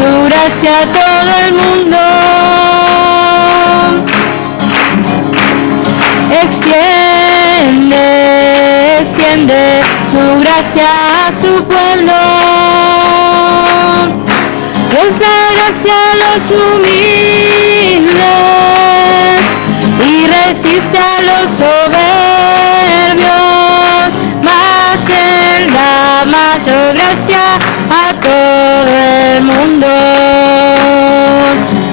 su gracia a todo el mundo. Extiende, extiende su gracia a su pueblo. Es la gracia a los humildes y resiste a los soberbios, mas Él da mayor gracia a todo el mundo.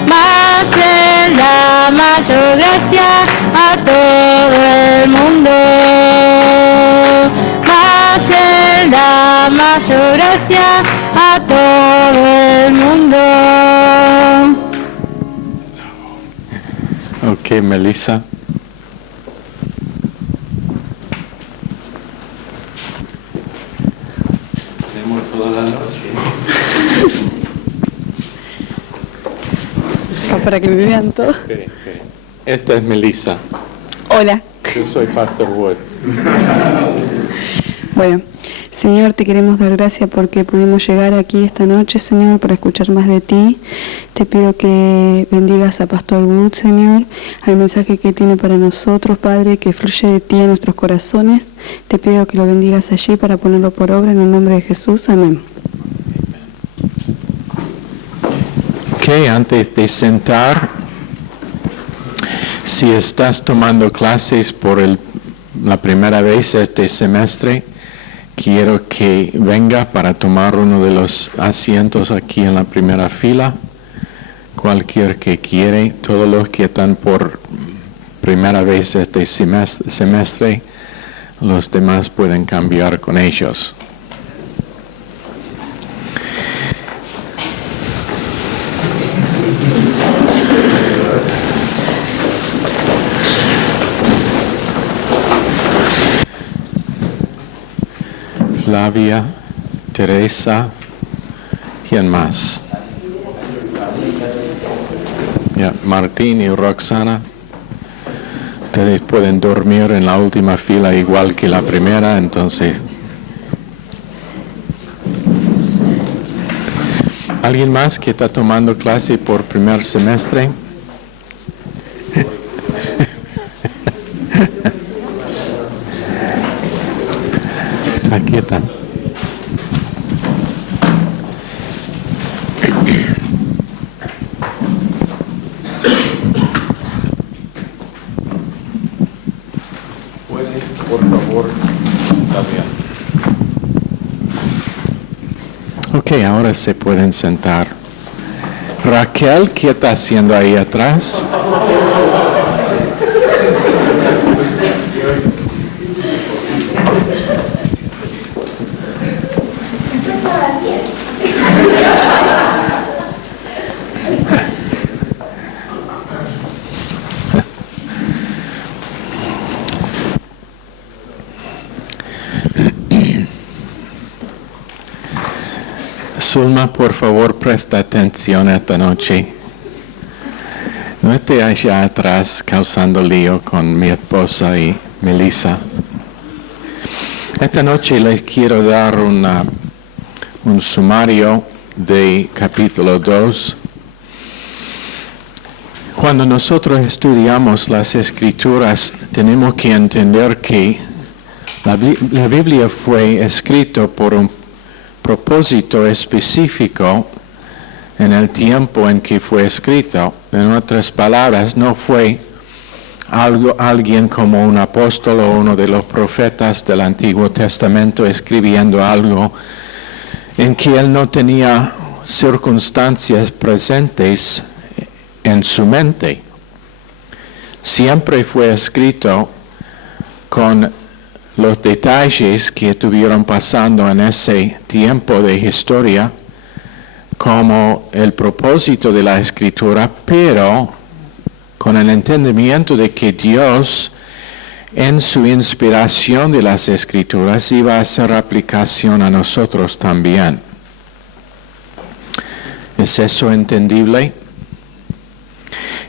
Mas Él da mayor gracia a todo el mundo. Mas Él da mayor gracia a todo el mundo. Ok, Melissa. Tenemos toda la noche. Para que me vean todos. Okay. Esta es Melissa. Hola. Yo soy Pastor Wood. Bueno, Señor, te queremos dar gracias porque pudimos llegar aquí esta noche, Señor, para escuchar más de ti. Te pido que bendigas a Pastor Wood, Señor, al mensaje que tiene para nosotros, Padre, que fluye de ti a nuestros corazones. Te pido que lo bendigas allí para ponerlo por obra en el nombre de Jesús. Amén. Ok, antes de sentar, si estás tomando clases por la primera vez este semestre, quiero que vengas para tomar uno de los asientos aquí en la primera fila. Cualquier que quiere, todos los que están por primera vez este semestre, los demás pueden cambiar con ellos. Flavia, Teresa, ¿quién más? Ya, Martín y Roxana. Ustedes pueden dormir en la última fila igual que la primera, entonces. ¿Alguien más que está tomando clase por primer semestre? Aquí está. ¿Puede, por favor? Está bien. Ok, ahora se pueden sentar. Raquel, ¿qué está haciendo ahí atrás? Zulma, por favor, presta atención esta noche. No esté allá atrás causando lío con mi esposa y Melissa. Esta noche les quiero dar un sumario de capítulo 2. Cuando nosotros estudiamos las Escrituras, tenemos que entender que la Biblia fue escrita por un propósito específico en el tiempo en que fue escrito. En otras palabras, no fue alguien como un apóstol o uno de los profetas del Antiguo Testamento escribiendo algo en que él no tenía circunstancias presentes en su mente. Siempre fue escrito con los detalles que estuvieron pasando en ese tiempo de historia como el propósito de la Escritura, pero con el entendimiento de que Dios, en su inspiración de las Escrituras, iba a hacer aplicación a nosotros también. ¿Es eso entendible?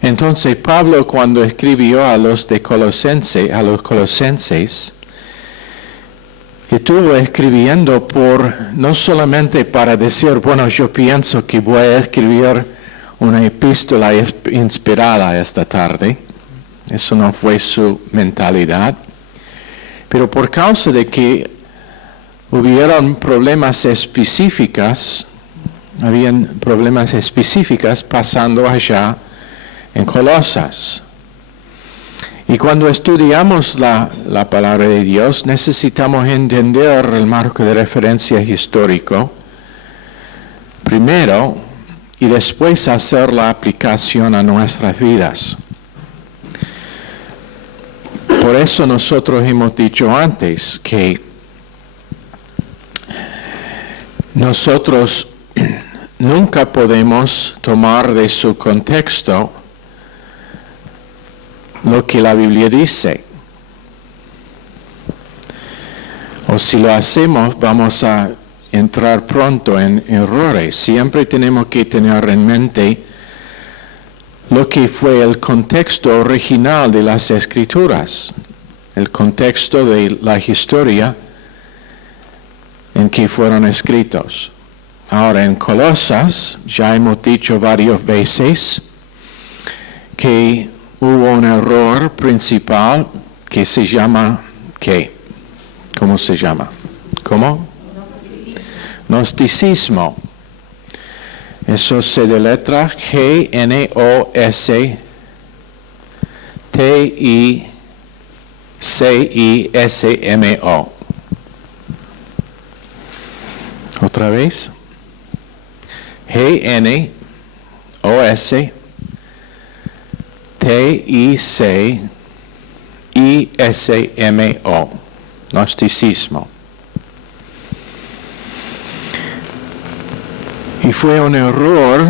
Entonces, Pablo, cuando escribió a los colosenses, Estuvo escribiendo no solamente para decir, bueno, yo pienso que voy a escribir una epístola inspirada esta tarde. Eso no fue su mentalidad. Pero por causa de que hubieron problemas específicos, habían problemas específicos pasando allá en Colosas. Y cuando estudiamos la palabra de Dios, necesitamos entender el marco de referencia histórico primero y después hacer la aplicación a nuestras vidas. Por eso nosotros hemos dicho antes que nosotros nunca podemos tomar de su contexto lo que la Biblia dice. O si lo hacemos, vamos a entrar pronto en errores. Siempre tenemos que tener en mente lo que fue el contexto original de las Escrituras, el contexto de la historia en que fueron escritos. Ahora, en Colosas, ya hemos dicho varias veces que hubo un error principal que se llama, ¿qué? ¿Cómo se llama? ¿Cómo? Gnosticismo. Eso se deletra Gnosticismo. Otra vez. Gnosticismo. Gnosticismo. Y fue un error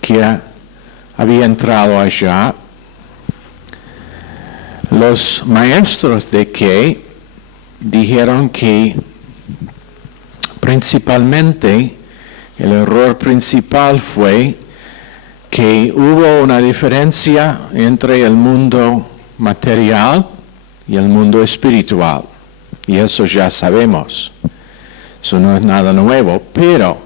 que había entrado allá. Los maestros de que dijeron que principalmente el error principal fue que hubo una diferencia entre el mundo material y el mundo espiritual. Y eso ya sabemos. Eso no es nada nuevo. Pero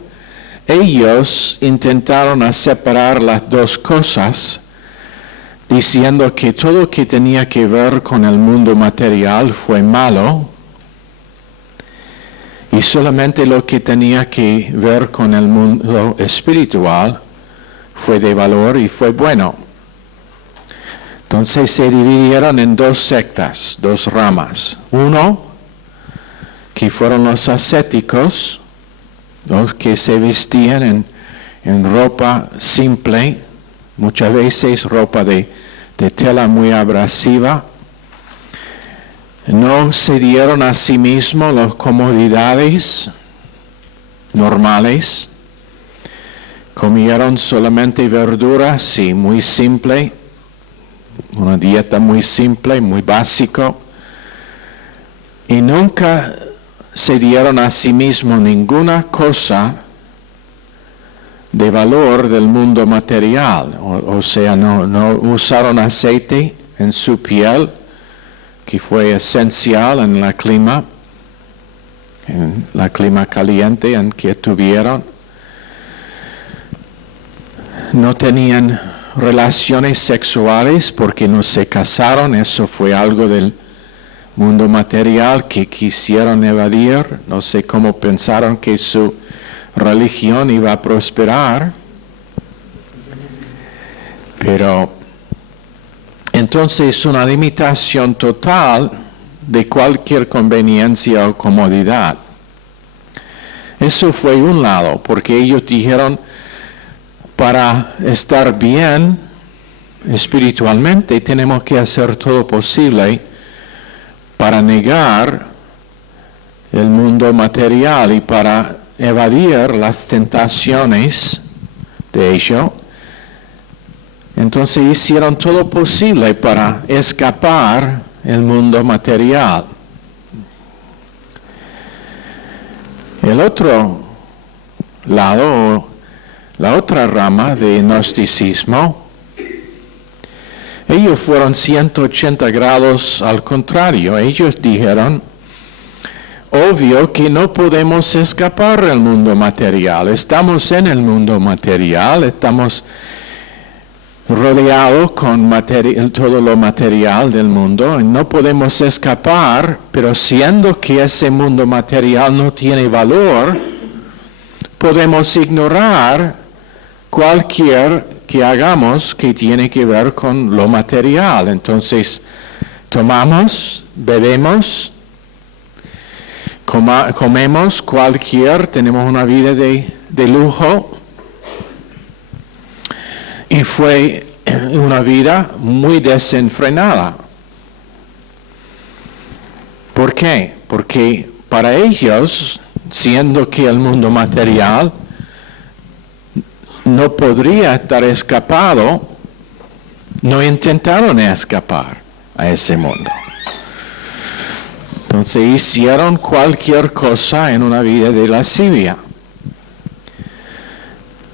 ellos intentaron separar las dos cosas, diciendo que todo lo que tenía que ver con el mundo material fue malo, y solamente lo que tenía que ver con el mundo espiritual fue de valor y fue bueno. Entonces se dividieron en dos sectas, dos ramas. Uno, que fueron los ascéticos, los que se vestían en ropa simple, muchas veces ropa de tela muy abrasiva. No se dieron a sí mismos las comodidades normales. Comieron solamente verduras y muy simple, una dieta muy simple, muy básico. Y nunca se dieron a sí mismos ninguna cosa de valor del mundo material. O sea, no usaron aceite en su piel, que fue esencial en la clima caliente en que tuvieron. No tenían relaciones sexuales porque no se casaron. Eso fue algo del mundo material que quisieron evadir. No sé cómo pensaron que su religión iba a prosperar. Pero entonces una limitación total de cualquier conveniencia o comodidad. Eso fue un lado, porque ellos dijeron, para estar bien espiritualmente tenemos que hacer todo posible para negar el mundo material y para evadir las tentaciones de ello. Entonces hicieron todo posible para escapar el mundo material. El otro lado, la otra rama de gnosticismo, ellos fueron 180 grados al contrario. Ellos dijeron obvio que no podemos escapar del mundo material. Estamos en el mundo material, estamos rodeados con todo lo material del mundo y no podemos escapar, pero siendo que ese mundo material no tiene valor, podemos ignorar cualquier que hagamos que tiene que ver con lo material. Entonces, tomamos, bebemos, comemos tenemos una vida de lujo, y fue una vida muy desenfrenada. ¿Por qué? Porque para ellos, siendo que el mundo material no podría estar escapado, no intentaron escapar a ese mundo. Entonces hicieron cualquier cosa en una vida de lascivia,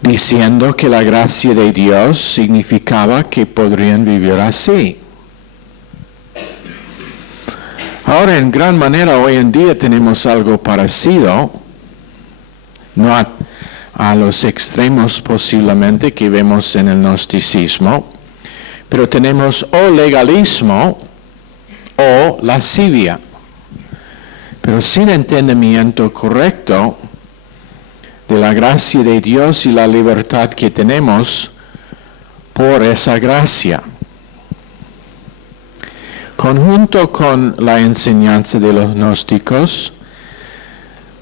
diciendo que la gracia de Dios significaba que podrían vivir así. Ahora, en gran manera, hoy en día tenemos algo parecido, no a los extremos posiblemente que vemos en el gnosticismo, pero tenemos o legalismo o lascivia, pero sin entendimiento correcto de la gracia de Dios y la libertad que tenemos por esa gracia. Conjunto con la enseñanza de los gnósticos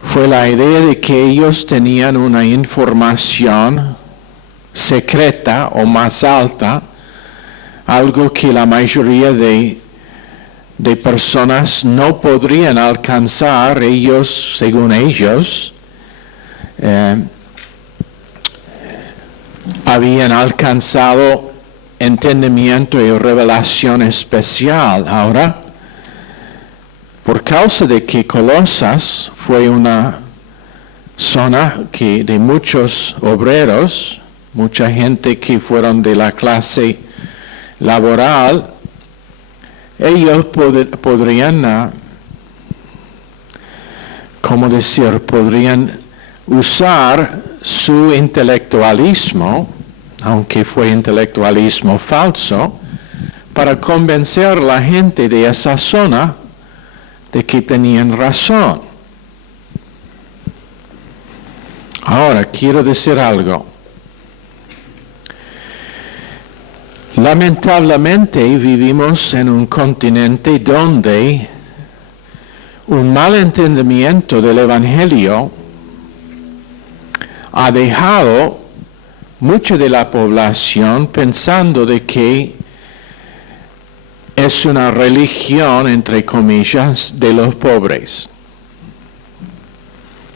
fue la idea de que ellos tenían una información secreta o más alta, algo que la mayoría de personas no podrían alcanzar, ellos, según ellos, habían alcanzado entendimiento y revelación especial. Ahora, por causa de que Colosas fue una zona de muchos obreros, mucha gente que fueron de la clase laboral, ellos podrían, podrían usar su intelectualismo, aunque fue intelectualismo falso, para convencer a la gente de esa zona de que tenían razón. Ahora, quiero decir algo. Lamentablemente vivimos en un continente donde un mal entendimiento del Evangelio ha dejado mucha de la población pensando de que es una religión, entre comillas, de los pobres.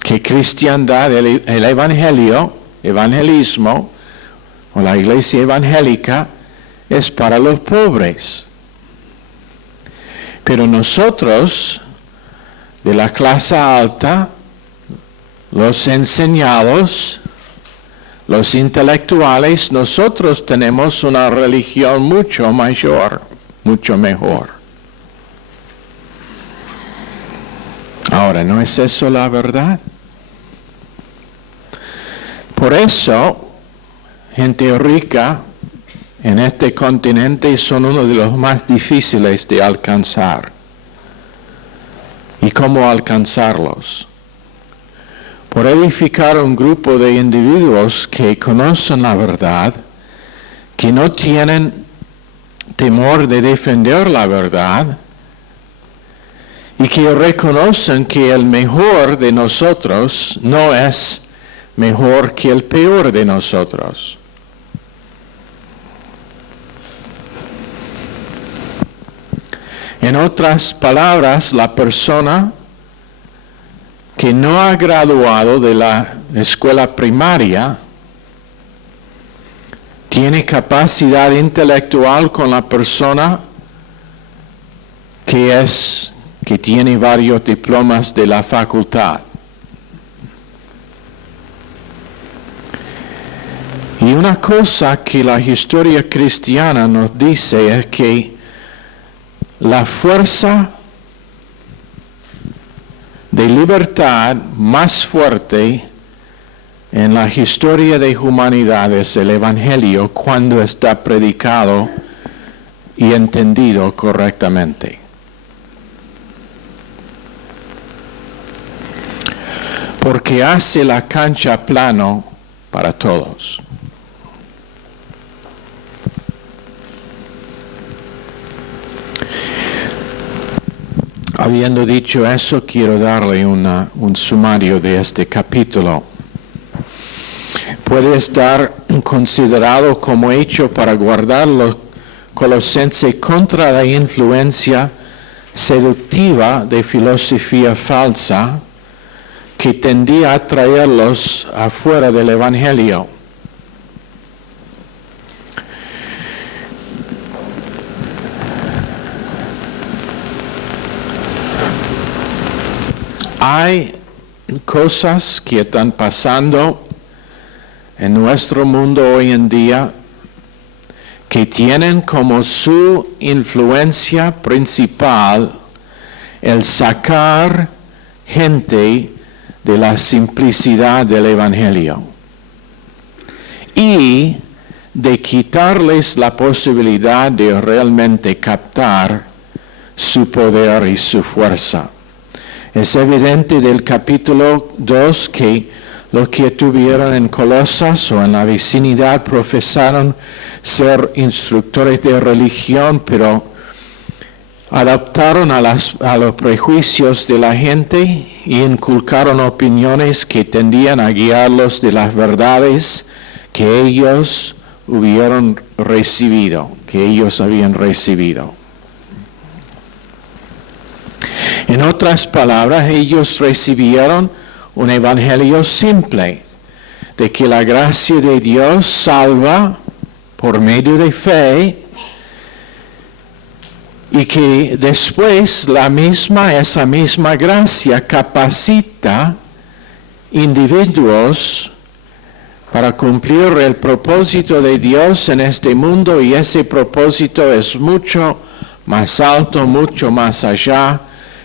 Que cristiandad, el evangelismo, o la iglesia evangélica, es para los pobres. Pero nosotros, de la clase alta, los enseñados, los intelectuales, nosotros tenemos una religión mucho mayor, mucho mejor. Ahora, ¿no es eso la verdad? Por eso, gente rica en este continente son uno de los más difíciles de alcanzar. ¿Y cómo alcanzarlos? Por edificar un grupo de individuos que conocen la verdad, que no tienen temor de defender la verdad y que reconocen que el mejor de nosotros no es mejor que el peor de nosotros. En otras palabras, la persona que no ha graduado de la escuela primaria tiene capacidad intelectual con la persona que tiene varios diplomas de la facultad. Y una cosa que la historia cristiana nos dice es que la fuerza de libertad más fuerte en la historia de humanidad es el Evangelio cuando está predicado y entendido correctamente. Porque hace la cancha plano para todos. Habiendo dicho eso, quiero darle un sumario de este capítulo. Puede estar considerado como hecho para guardar los colosenses contra la influencia seductiva de filosofía falsa que tendía a traerlos afuera del Evangelio. Hay cosas que están pasando en nuestro mundo hoy en día que tienen como su influencia principal el sacar gente de la simplicidad del Evangelio y de quitarles la posibilidad de realmente captar su poder y su fuerza. Es evidente del capítulo 2 que los que estuvieron en Colosas o en la vecindad profesaron ser instructores de religión, pero adaptaron a los prejuicios de la gente y inculcaron opiniones que tendían a guiarlos de las verdades que ellos habían recibido. En otras palabras, ellos recibieron un evangelio simple, de que la gracia de Dios salva por medio de fe, y que después esa misma gracia capacita individuos para cumplir el propósito de Dios en este mundo, y ese propósito es mucho más alto, mucho más allá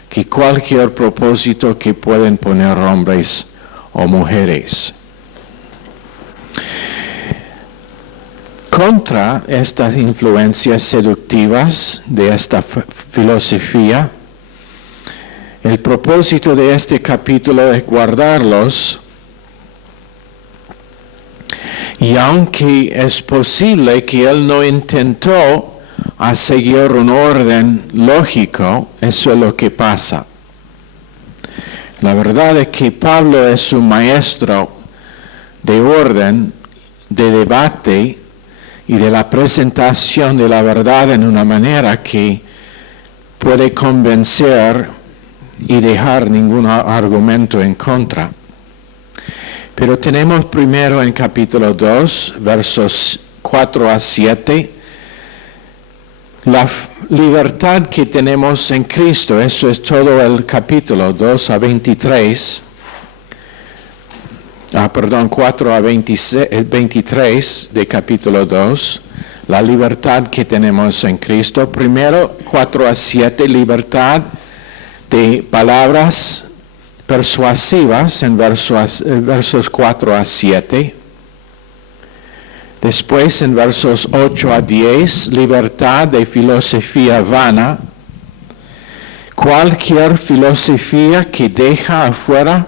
que cualquier propósito que pueden poner hombres o mujeres. Contra estas influencias seductivas de esta filosofía, el propósito de este capítulo es guardarlos, y aunque es posible que él no intentó a seguir un orden lógico, eso es lo que pasa. La verdad es que Pablo es un maestro de orden, de debate y de la presentación de la verdad en una manera que puede convencer y dejar ningún argumento en contra. Pero tenemos primero en capítulo 2, versos 4 a 7, la libertad que tenemos en Cristo. Eso es todo el capítulo 2 a 23. 4 a 23 de capítulo 2. La libertad que tenemos en Cristo. Primero, 4 a 7, libertad de palabras persuasivas en versos 4 a 7. Después, en versos 8 a 10, libertad de filosofía vana. Cualquier filosofía que deja afuera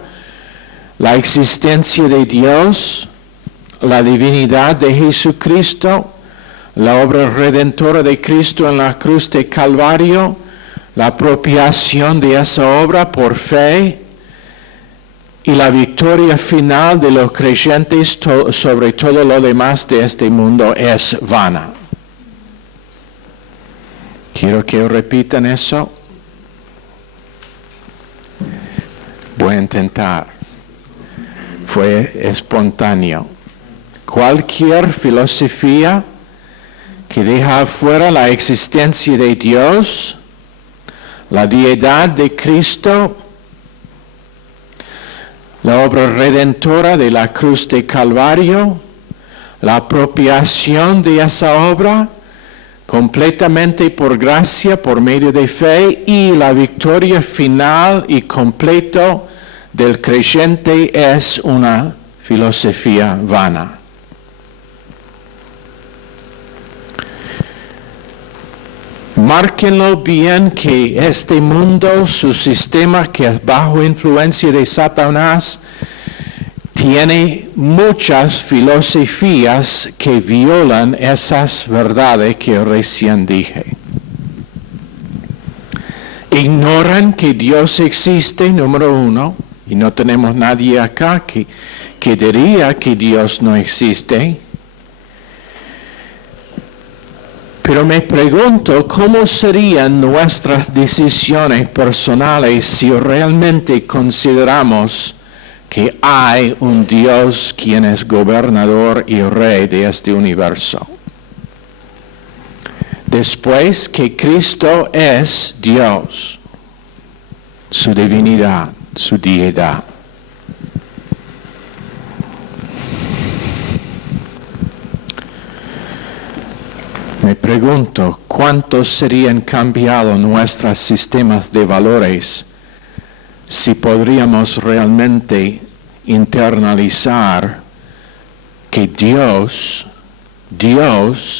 la existencia de Dios, la divinidad de Jesucristo, la obra redentora de Cristo en la cruz de Calvario, la apropiación de esa obra por fe, y la victoria final de los creyentes sobre todo lo demás de este mundo es vana. Quiero que repitan eso. Voy a intentar. Fue espontáneo. Cualquier filosofía que deja afuera la existencia de Dios, la deidad de Cristo, la obra redentora de la cruz de Calvario, la apropiación de esa obra completamente por gracia, por medio de fe, y la victoria final y completa del creyente es una filosofía vana. Márquenlo bien que este mundo, su sistema que es bajo influencia de Satanás, tiene muchas filosofías que violan esas verdades que recién dije. Ignoran que Dios existe, número uno, y no tenemos nadie acá que diría que Dios no existe. Pero me pregunto cómo serían nuestras decisiones personales si realmente consideramos que hay un Dios quien es gobernador y rey de este universo. Después que Cristo es Dios, su divinidad, su deidad. Me pregunto cuántos serían cambiados nuestros sistemas de valores si podríamos realmente internalizar que Dios,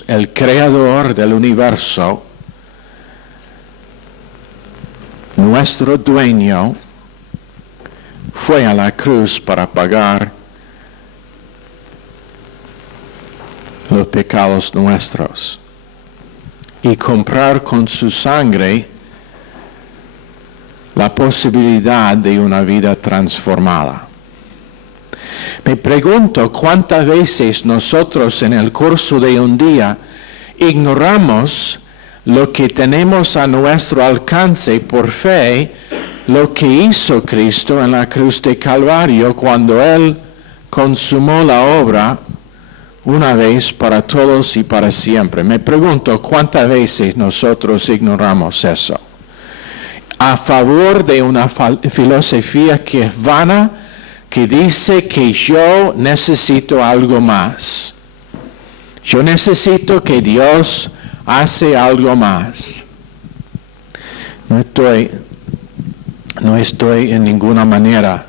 el creador del universo, nuestro dueño, fue a la cruz para pagar los pecados nuestros y comprar con su sangre la posibilidad de una vida transformada. Me pregunto cuántas veces nosotros en el curso de un día ignoramos lo que tenemos a nuestro alcance por fe, lo que hizo Cristo en la cruz de Calvario cuando Él consumó la obra una vez para todos y para siempre. Me pregunto cuántas veces nosotros ignoramos eso. A favor de una filosofía que es vana, que dice que yo necesito algo más. Yo necesito que Dios hace algo más. No estoy en ninguna manera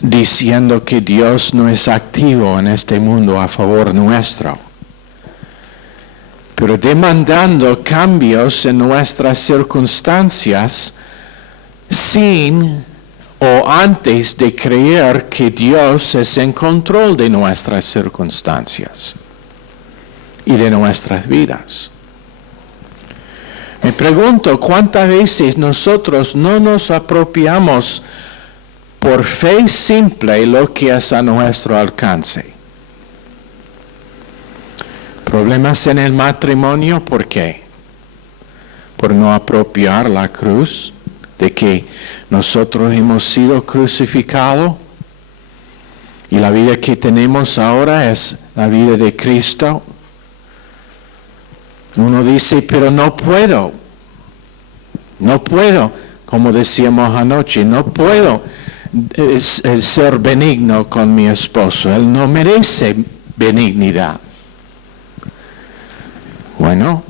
diciendo que Dios no es activo en este mundo a favor nuestro, pero demandando cambios en nuestras circunstancias sin o antes de creer que Dios es en control de nuestras circunstancias y de nuestras vidas. Me pregunto cuántas veces nosotros no nos apropiamos por fe simple lo que es a nuestro alcance. Problemas en el matrimonio, ¿por qué? Por no apropiar la cruz, de que nosotros hemos sido crucificados y la vida que tenemos ahora es la vida de Cristo. Uno dice, pero no puedo, como decíamos anoche, no puedo ser benigno con mi esposo, él no merece benignidad. Bueno,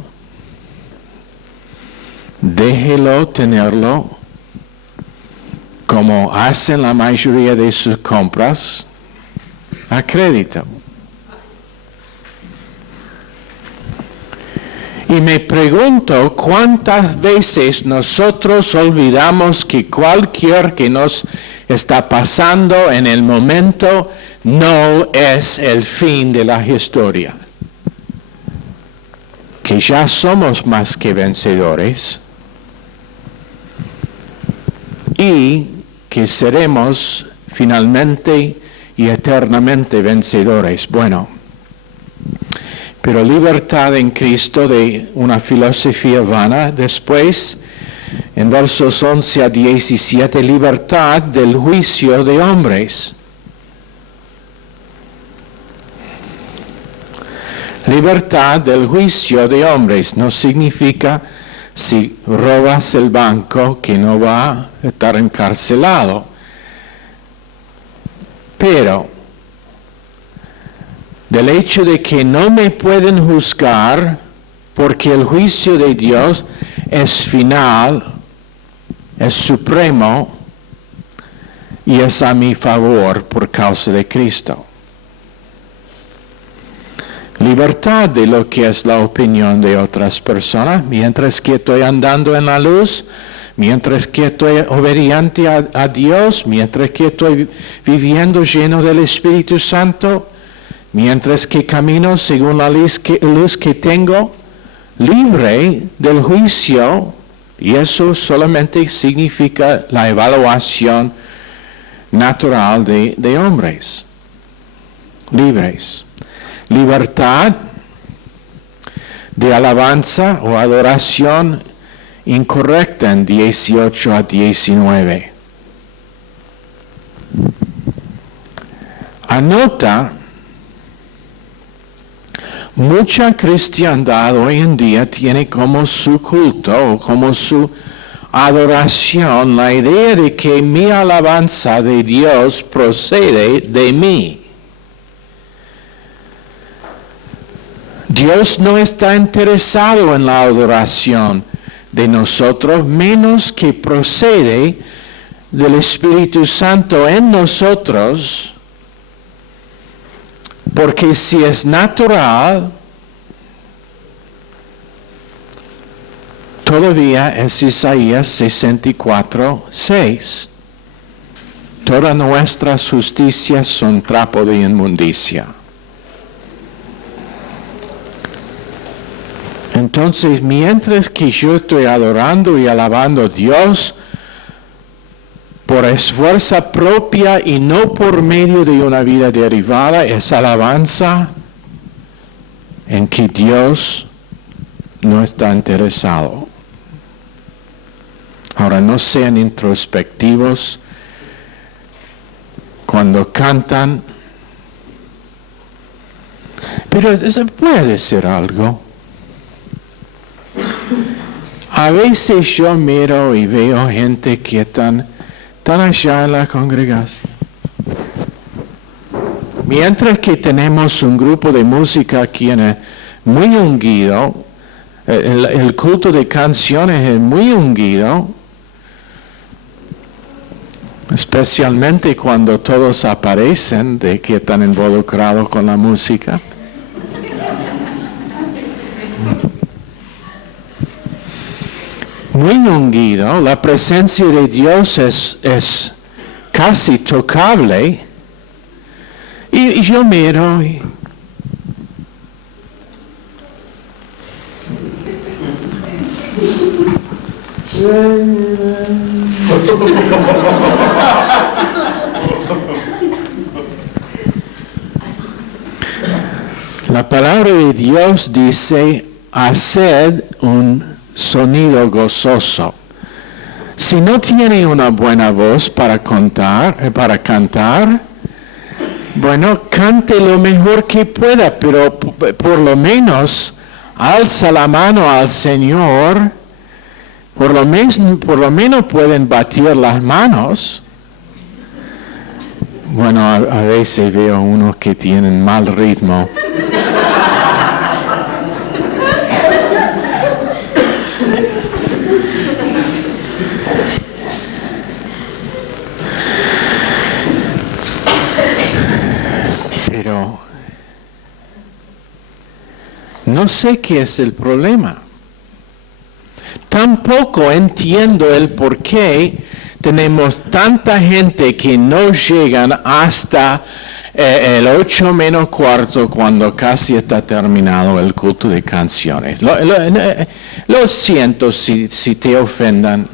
déjelo tenerlo como hacen la mayoría de sus compras a crédito. Y me pregunto cuántas veces nosotros olvidamos que cualquier que nos está pasando en el momento no es el fin de la historia. Que ya somos más que vencedores y que seremos finalmente y eternamente vencedores. Bueno, pero libertad en Cristo de una filosofía vana. Después, en versos 11 a 17, libertad del juicio de hombres. Libertad del juicio de hombres no significa si robas el banco que no va a estar encarcelado. Pero del hecho de que no me pueden juzgar porque el juicio de Dios es final, es supremo y es a mi favor por causa de Cristo. Libertad de lo que es la opinión de otras personas, mientras que estoy andando en la luz, mientras que estoy obediente a Dios, mientras que estoy viviendo lleno del Espíritu Santo, mientras que camino según la luz que tengo, libre del juicio, y eso solamente significa la evaluación natural de hombres, libres. Libertad de alabanza o adoración incorrecta en 18 a 19. Anota, mucha cristiandad hoy en día tiene como su culto o como su adoración la idea de que mi alabanza de Dios procede de mí. Dios no está interesado en la adoración de nosotros, menos que procede del Espíritu Santo en nosotros, porque si es natural, todavía es Isaías 64:6. Todas nuestras justicias son trapo de inmundicia. Entonces, mientras que yo estoy adorando y alabando a Dios por esfuerzo propia y no por medio de una vida derivada, es alabanza en que Dios no está interesado. Ahora, no sean introspectivos cuando cantan, pero eso puede ser algo. A veces yo miro y veo gente que están allá en la congregación. Mientras que tenemos un grupo de música aquí muy ungido, el culto de canciones es muy ungido, especialmente cuando todos aparecen de que están involucrados con la música. Muy ungido, la presencia de Dios es casi tocable. Y yo miro y la palabra de Dios dice, haced un sonido gozoso. Si no tiene una buena voz para cantar, bueno, cante lo mejor que pueda, pero por lo menos alza la mano al Señor, por lo menos pueden batir las manos. Bueno, a veces veo unos que tienen mal ritmo. Pero no sé qué es el problema. Tampoco entiendo el por qué tenemos tanta gente que no llegan hasta el 8 menos cuarto cuando casi está terminado el culto de canciones. Lo siento si te ofendan.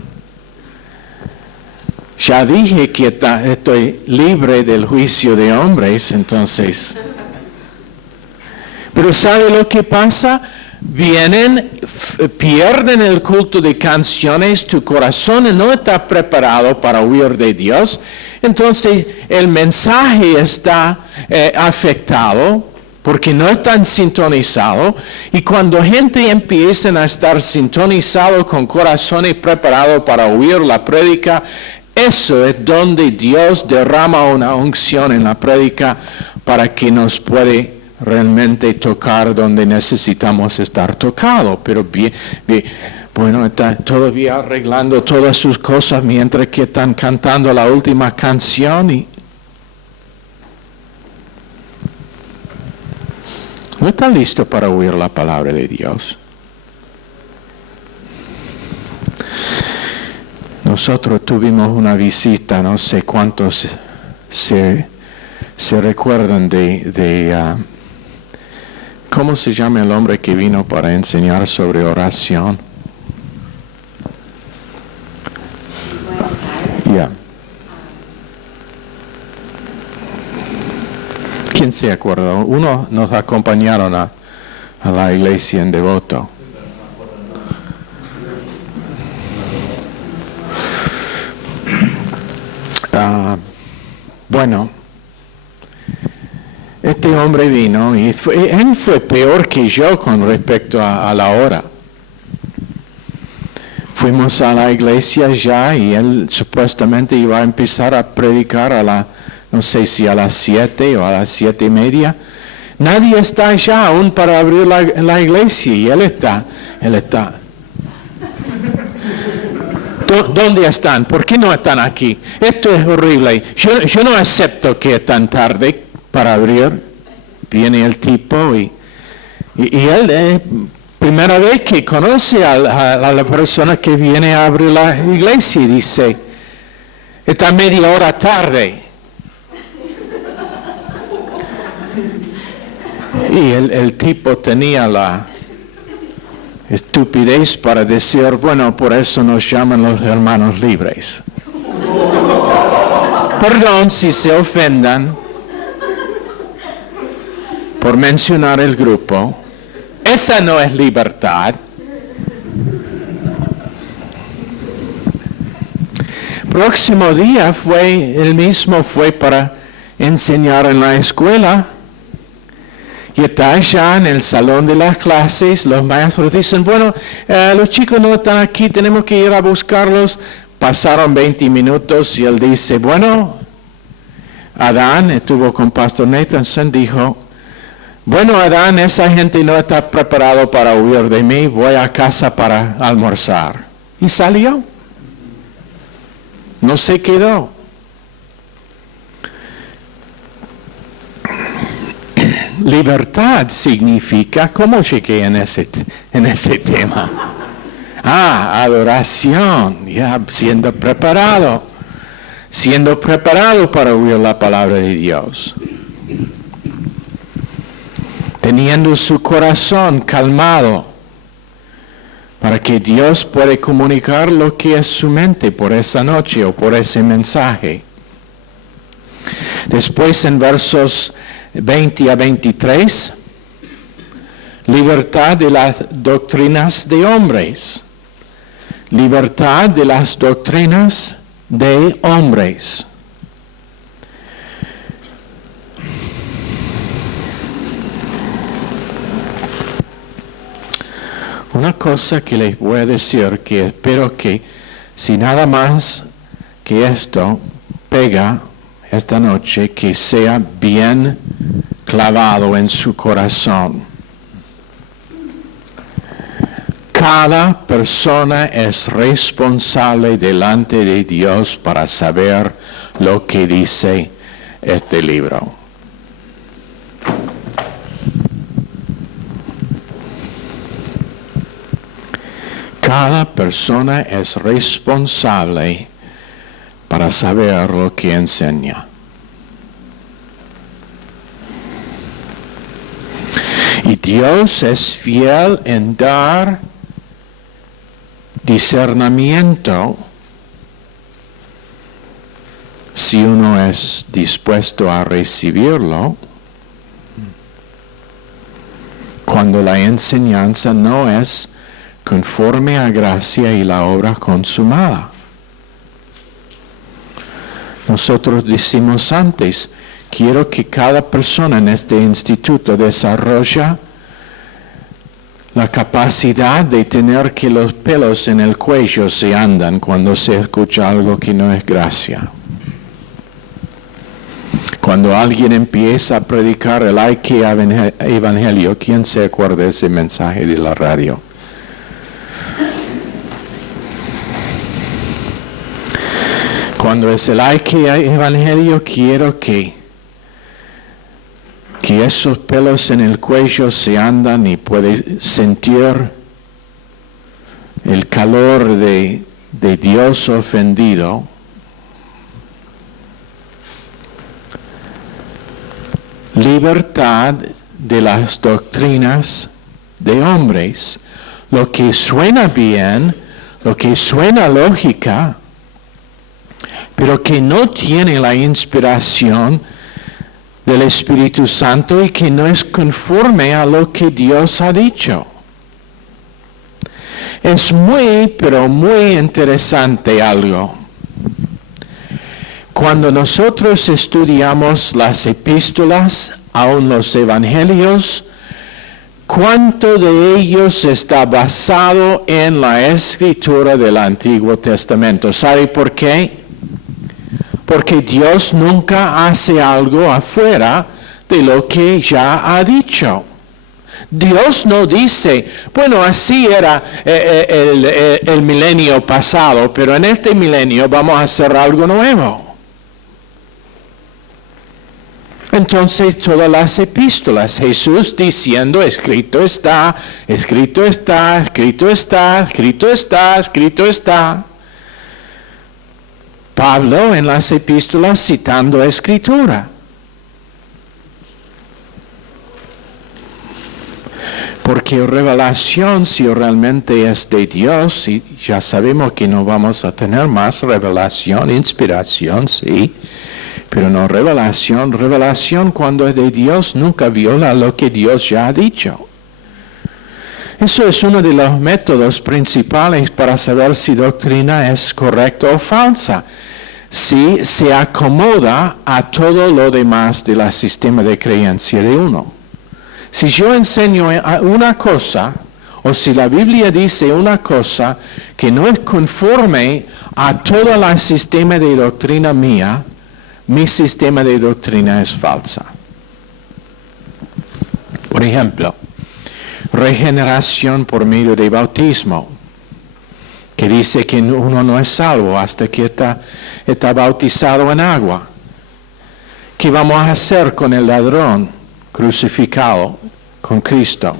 Ya dije que estoy libre del juicio de hombres, entonces. Pero ¿sabe lo que pasa? Vienen, pierden el culto de canciones, tu corazón no está preparado para huir de Dios, entonces el mensaje está afectado porque no están sintonizados, y cuando gente empieza a estar sintonizado con corazones preparados para oír la prédica, eso es donde Dios derrama una unción en la prédica para que nos puede realmente tocar donde necesitamos estar tocado, pero bueno, está todavía arreglando todas sus cosas mientras que están cantando la última canción y no está listo para oír la palabra de Dios. Nosotros tuvimos una visita, no sé cuántos se recuerdan de ¿cómo se llama el hombre que vino para enseñar sobre oración? Yeah. ¿Quién se acuerda? Uno nos acompañaron a la iglesia en Devoto. Bueno, este hombre vino y él fue peor que yo con respecto a la hora. Fuimos a la iglesia ya y él supuestamente iba a empezar a predicar no sé si a las 7 o a las 7:30. Nadie está allá aún para abrir la iglesia y él está. ¿Dónde están? ¿Por qué no están aquí? Esto es horrible. Yo no acepto que es tan tarde para abrir. Viene el tipo y él primera vez que conoce a la persona que viene a abrir la iglesia y dice, está media hora tarde. Y el tipo tenía la estupidez para decir, bueno, por eso nos llaman los hermanos libres. Perdón si se ofendan por mencionar el grupo. Esa no es libertad. Próximo día fue para enseñar en la escuela. Y está allá en el salón de las clases, los maestros dicen, bueno, los chicos no están aquí, tenemos que ir a buscarlos. Pasaron 20 minutos y él dice, bueno, Adán estuvo con Pastor Nathanson, dijo, bueno, Adán, esa gente no está preparado para huir de mí, voy a casa para almorzar. Y salió. No se quedó. Libertad significa, ¿cómo llegué en ese tema? Adoración, ya siendo preparado para oír la palabra de Dios. Teniendo su corazón calmado, para que Dios pueda comunicar lo que es su mente por esa noche o por ese mensaje. Después en versos 20 a 23, libertad de las doctrinas de hombres. Libertad de las doctrinas de hombres. Una cosa que les voy a decir, que espero que si nada más que esto pega esta noche, que sea bien clavado en su corazón. Cada persona es responsable delante de Dios para saber lo que dice este libro. Cada persona es responsable para saber lo que enseña. Y Dios es fiel en dar discernimiento si uno es dispuesto a recibirlo, cuando la enseñanza no es conforme a gracia y la obra consumada. Nosotros decimos antes, quiero que cada persona en este instituto desarrolle la capacidad de tener que los pelos en el cuello se andan cuando se escucha algo que no es gracia. Cuando alguien empieza a predicar el IKEA Evangelio, ¿quién se acuerda de ese mensaje de la radio? Cuando es el IKEA Evangelio, quiero que esos pelos en el cuello se andan y puede sentir el calor de Dios ofendido. Libertad de las doctrinas de hombres. Lo que suena bien, lo que suena lógica, pero que no tiene la inspiración del Espíritu Santo y que no es conforme a lo que Dios ha dicho. Es pero muy interesante algo. Cuando nosotros estudiamos las epístolas, aun los evangelios, ¿cuánto de ellos está basado en la escritura del Antiguo Testamento? ¿Sabe por qué? Porque Dios nunca hace algo afuera de lo que ya ha dicho. Dios no dice, bueno, así era el milenio pasado, pero en este milenio vamos a hacer algo nuevo. Entonces todas las epístolas, Jesús diciendo, escrito está, escrito está, escrito está, escrito está, escrito está. Pablo en las epístolas citando escritura. Porque revelación, si realmente es de Dios, y ya sabemos que no vamos a tener más revelación, inspiración, sí, pero no revelación. Revelación cuando es de Dios nunca viola lo que Dios ya ha dicho. Eso es uno de los métodos principales para saber si doctrina es correcta o falsa. Si se acomoda a todo lo demás del sistema de creencia de uno. Si yo enseño una cosa, o si la Biblia dice una cosa que no es conforme a todo el sistema de doctrina mía, mi sistema de doctrina es falsa. Por ejemplo, regeneración por medio de bautismo, que dice que uno no es salvo hasta que está bautizado en agua. ¿Qué vamos a hacer con el ladrón crucificado con Cristo?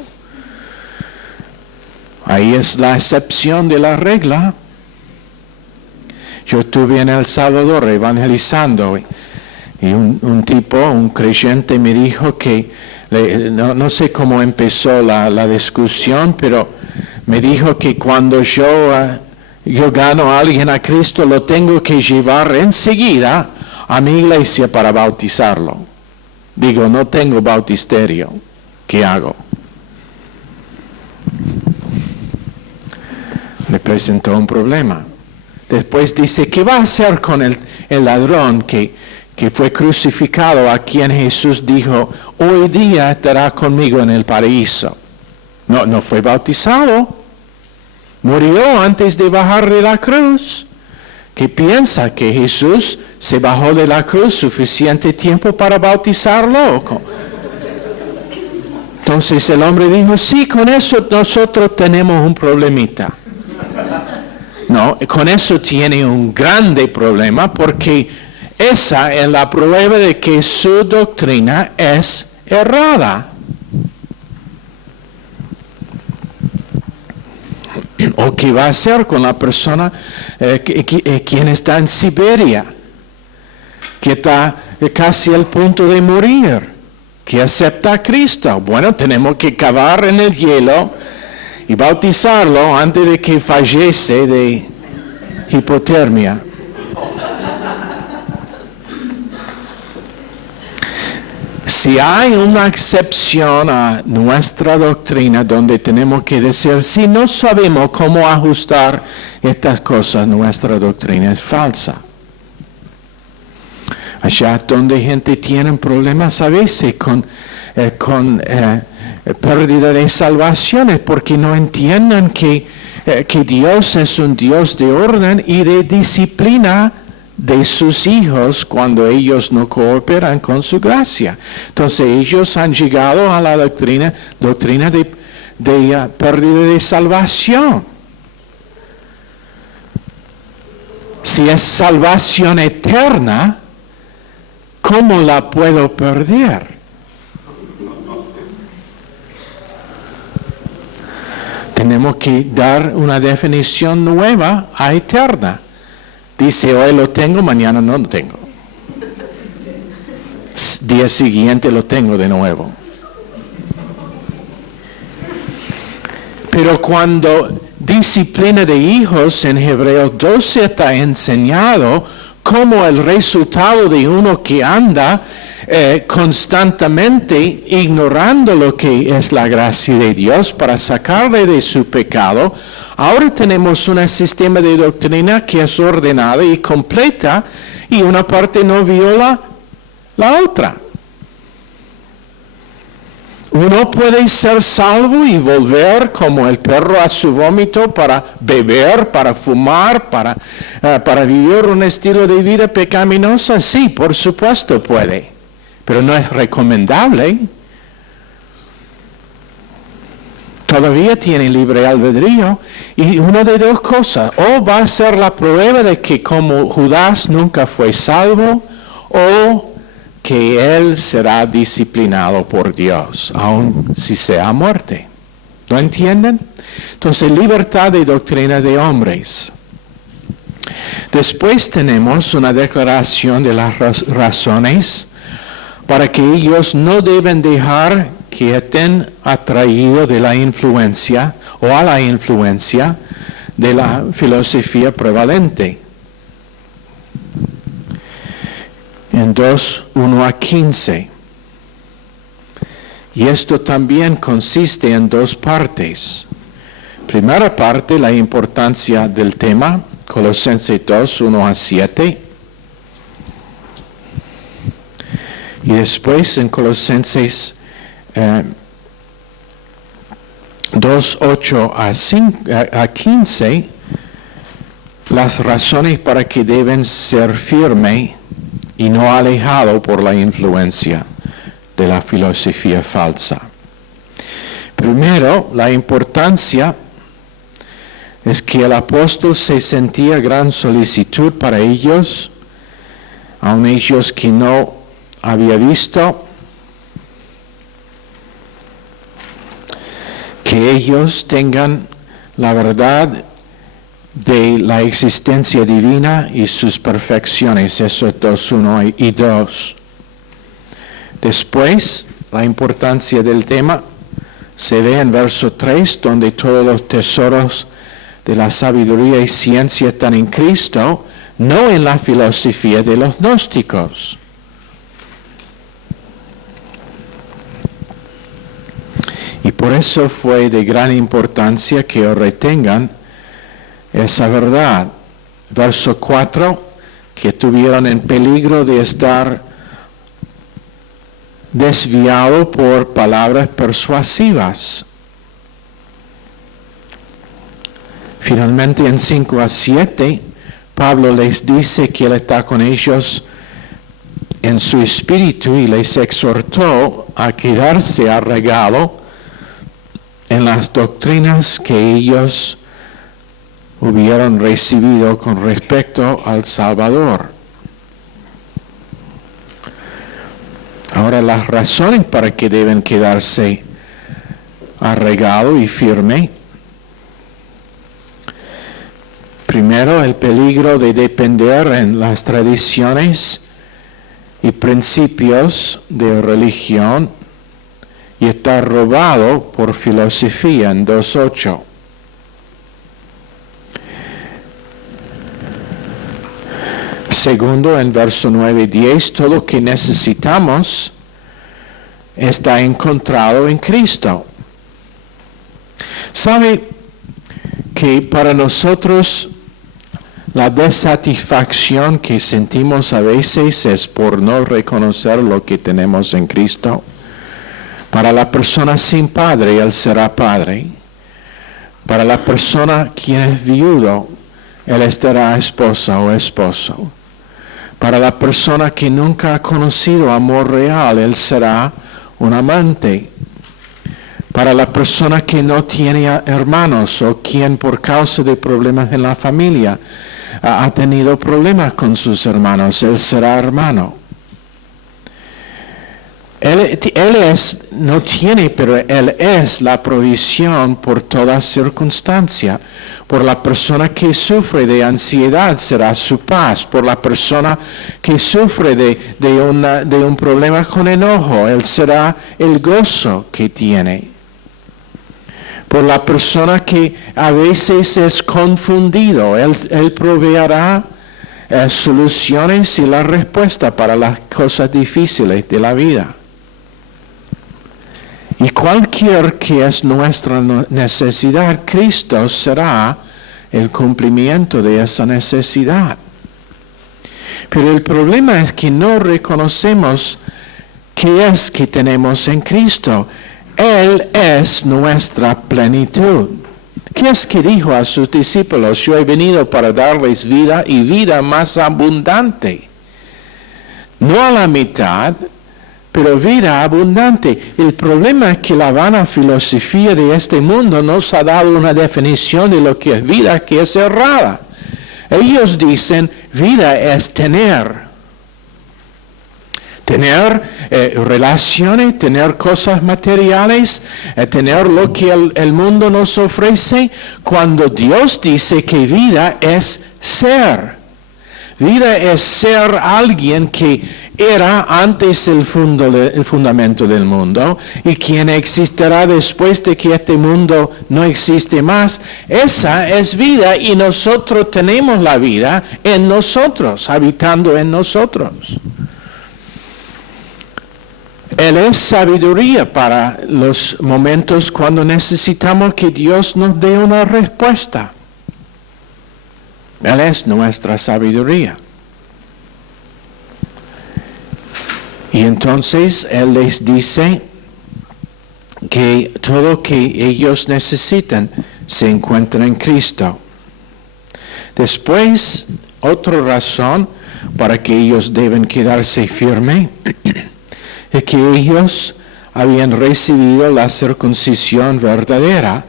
Ahí es la excepción de la regla. Yo estuve en El Salvador evangelizando y un tipo, un creyente me dijo que, no sé cómo empezó la discusión, pero me dijo que cuando yo gano a alguien a Cristo, lo tengo que llevar enseguida a mi iglesia para bautizarlo. Digo, no tengo bautisterio. ¿Qué hago? Me presentó un problema. Después dice, ¿qué va a hacer con el ladrón que fue crucificado, a quien Jesús dijo, hoy día estará conmigo en el paraíso? No fue bautizado. Murió antes de bajar de la cruz. ¿Qué piensa? ¿Que Jesús se bajó de la cruz suficiente tiempo para bautizarlo? Entonces el hombre dijo, sí, con eso nosotros tenemos un problemita. No, con eso tiene un grande problema, porque esa es la prueba de que su doctrina es errada. ¿O qué va a hacer con la persona quien está en Siberia, que está casi al punto de morir, que acepta a Cristo? Bueno, tenemos que cavar en el hielo y bautizarlo antes de que fallece de hipotermia. Si hay una excepción a nuestra doctrina donde tenemos que decir, si no sabemos cómo ajustar estas cosas, nuestra doctrina es falsa. Allá donde gente tiene problemas a veces con pérdida de salvaciones, porque no entienden que Dios es un Dios de orden y de disciplina de sus hijos cuando ellos no cooperan con su gracia. Entonces ellos han llegado a la doctrina de pérdida de salvación. Si es salvación eterna, ¿cómo la puedo perder? Tenemos que dar una definición nueva a eterna. Dice, hoy lo tengo, mañana no lo tengo. Día siguiente lo tengo de nuevo. Pero cuando disciplina de hijos en Hebreos 12 está enseñado como el resultado de uno que anda constantemente ignorando lo que es la gracia de Dios para sacarle de su pecado. Ahora tenemos un sistema de doctrina que es ordenada y completa y una parte no viola la otra. Uno puede ser salvo y volver como el perro a su vómito para beber, para fumar, para vivir un estilo de vida pecaminoso. Sí, por supuesto puede, pero no es recomendable. Todavía tiene libre albedrío y una de dos cosas, o va a ser la prueba de que como Judas nunca fue salvo, o que él será disciplinado por Dios, aun si sea muerte. ¿Lo entienden? Entonces, libertad de doctrina de hombres. Después tenemos una declaración de las razones para que ellos no deben dejar que estén atraídos de la influencia o a la influencia de la filosofía prevalente. En 2:1 a 15. Y esto también consiste en dos partes. Primera parte, la importancia del tema, Colosenses 2:1 a 7. Y después en Colosenses 2:8 a 15, las razones para que deben ser firmes y no alejado por la influencia de la filosofía falsa. Primero, la importancia es que el apóstol se sentía gran solicitud para ellos, aun ellos que no había visto, que ellos tengan la verdad de la existencia divina y sus perfecciones. Eso es 2:1 y 2. Después, la importancia del tema se ve en verso 3, donde todos los tesoros de la sabiduría y ciencia están en Cristo, no en la filosofía de los gnósticos. Y por eso fue de gran importancia que retengan esa verdad. Verso 4, que tuvieron en peligro de estar desviado por palabras persuasivas. Finalmente en 5 a 7, Pablo les dice que él está con ellos en su espíritu y les exhortó a quedarse arraigado en las doctrinas que ellos hubieran recibido con respecto al Salvador. Ahora, las razones para que deben quedarse arraigado y firme. Primero, el peligro de depender en las tradiciones y principios de religión y estar robado por filosofía en 2:8. Segundo, en verso 9 y 10, todo lo que necesitamos está encontrado en Cristo. ¿Sabe que para nosotros la desatisfacción que sentimos a veces es por no reconocer lo que tenemos en Cristo? Para la persona sin padre, él será padre. Para la persona quien es viudo, él estará esposa o esposo. Para la persona que nunca ha conocido amor real, él será un amante. Para la persona que no tiene hermanos o quien por causa de problemas en la familia ha tenido problemas con sus hermanos, él será hermano. No tiene, pero Él es la provisión por toda circunstancia. Por la persona que sufre de ansiedad será su paz. Por la persona que sufre de un problema con enojo, Él será el gozo que tiene. Por la persona que a veces es confundido, Él proveerá soluciones y la respuesta para las cosas difíciles de la vida. Y cualquier que es nuestra necesidad, Cristo será el cumplimiento de esa necesidad. Pero el problema es que no reconocemos qué es que tenemos en Cristo. Él es nuestra plenitud. ¿Qué es que dijo a sus discípulos? Yo he venido para darles vida y vida más abundante. No a la mitad, pero vida abundante. El problema es que la vana filosofía de este mundo nos ha dado una definición de lo que es vida que es errada. Ellos dicen, vida es tener relaciones, tener cosas materiales, tener lo que el mundo nos ofrece, cuando Dios dice que vida es ser. Vida es ser alguien que era antes el fundamento del mundo y quien existirá después de que este mundo no existe más. Esa es vida y nosotros tenemos la vida en nosotros, habitando en nosotros. Él es sabiduría para los momentos cuando necesitamos que Dios nos dé una respuesta. Él es nuestra sabiduría. Y entonces Él les dice que todo lo que ellos necesitan se encuentra en Cristo. Después, otra razón para que ellos deben quedarse firmes es que ellos habían recibido la circuncisión verdadera,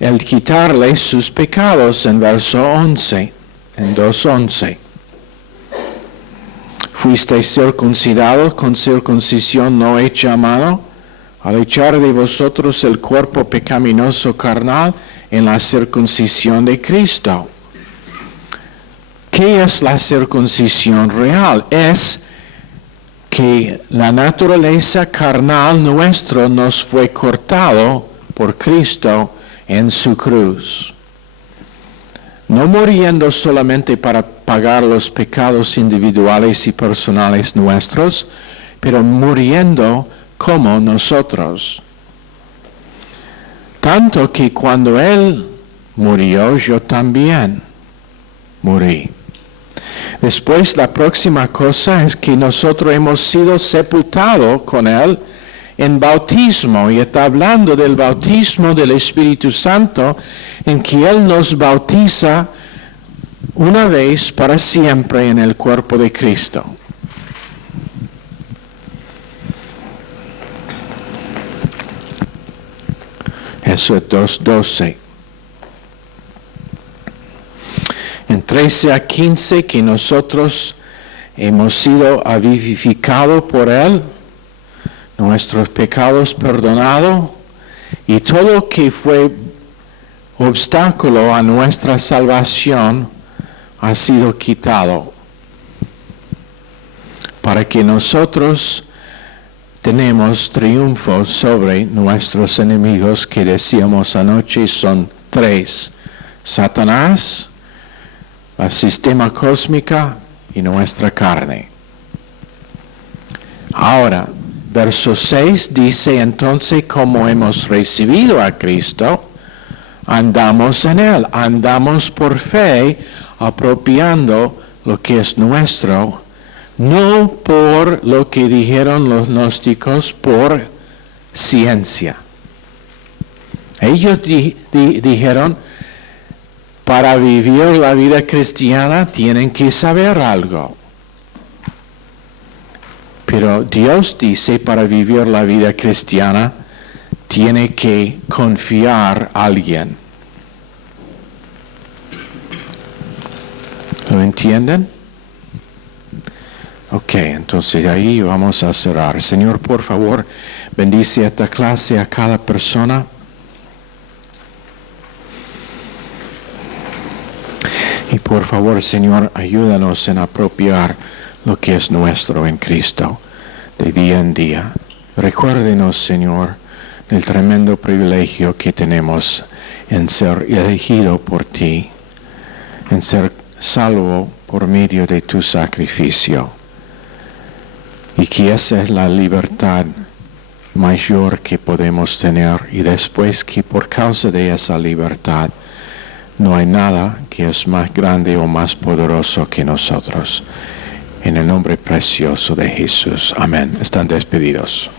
el quitarles sus pecados en verso 11, en 2:11. Fuisteis circuncidados con circuncisión no hecha a mano, al echar de vosotros el cuerpo pecaminoso carnal en la circuncisión de Cristo. ¿Qué es la circuncisión real? Es que la naturaleza carnal nuestro nos fue cortado por Cristo en su cruz. No muriendo solamente para pagar los pecados individuales y personales nuestros, pero muriendo como nosotros. Tanto que cuando Él murió, yo también morí. Después, la próxima cosa es que nosotros hemos sido sepultados con Él en bautismo, y está hablando del bautismo del Espíritu Santo, en que Él nos bautiza una vez para siempre en el cuerpo de Cristo. Eso es 2:12. En 13 a 15, que nosotros hemos sido vivificados por Él, nuestros pecados perdonados, y todo lo que fue obstáculo a nuestra salvación ha sido quitado, para que nosotros tenemos triunfo sobre nuestros enemigos, que decíamos anoche son 3: Satanás, el sistema cósmico y nuestra carne. Ahora, verso 6 dice, entonces, como hemos recibido a Cristo, andamos en Él, andamos por fe, apropiando lo que es nuestro, no por lo que dijeron los gnósticos, por ciencia. Ellos dijeron, para vivir la vida cristiana tienen que saber algo. Pero Dios dice para vivir la vida cristiana tiene que confiar a alguien. ¿Lo entienden? Ok, entonces ahí vamos a cerrar. Señor, por favor, bendice esta clase a cada persona. Y por favor, Señor, ayúdanos en apropiar lo que es nuestro en Cristo, de día en día. Recuérdenos, Señor, del tremendo privilegio que tenemos en ser elegido por ti, en ser salvo por medio de tu sacrificio. Y que esa es la libertad mayor que podemos tener, y después que por causa de esa libertad no hay nada que es más grande o más poderoso que nosotros. En el nombre precioso de Jesús. Amén. Están despedidos.